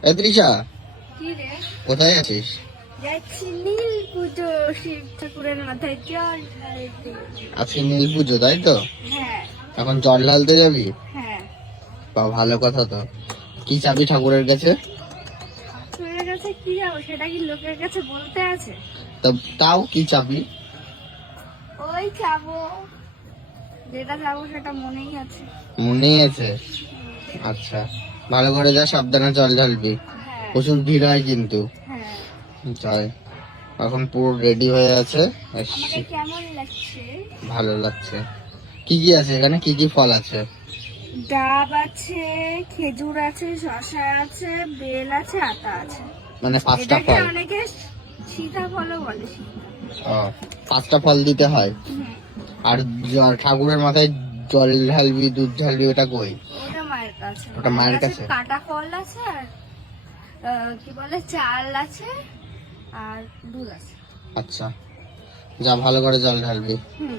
এ তৃষা কোথায় আছিস? যাচ্ছি নীল পুজো শিব ঠাকুরের মাথায় জল ঢালতে। আজকে নীল পুজো তাই তো? হ্যাঁ। এখন জল ঢালতে যাবি? হ্যাঁ। বা ভালো কথা তো। কি চাবি ঠাকুরের কাছে? ঠাকুরের কাছে কি যাব সেটা কি লোকের কাছে বলতে আছে? তা তাও কি চাবি? ওই যেটা যাব সেটা মনেই আছে। মনেই আছে? আচ্ছা। ভালো করে যা সাবধানে জল ঢালবি। হ্যাঁ। প্রচুর ভিড় হয় কিন্তু। হ্যাঁ। যাই এখন পুরো রেডি হয়ে আছে। ভালো লাগছে। কি কি আছে এখানে? কি কি ফল আছে? ডাব আছে খেজুর আছে শশা আছে বেল আছে আতা আছে। মানে পাঁচটা ফল। অনেকে সীতাফলও বলে পাঁচটা ফল দিতে হয়? আর ঠাকুরের মাথায় জল ঢালবি দুধ ঢালবি ওটা কই? মায়ের কাছে। ওটা মায়ের কাছে? কাটা ফল আছে আর কি বলে চাল আছে আর দুধ আছে। আচ্ছা। যা ভালো করে জল ঢালবি। হুম।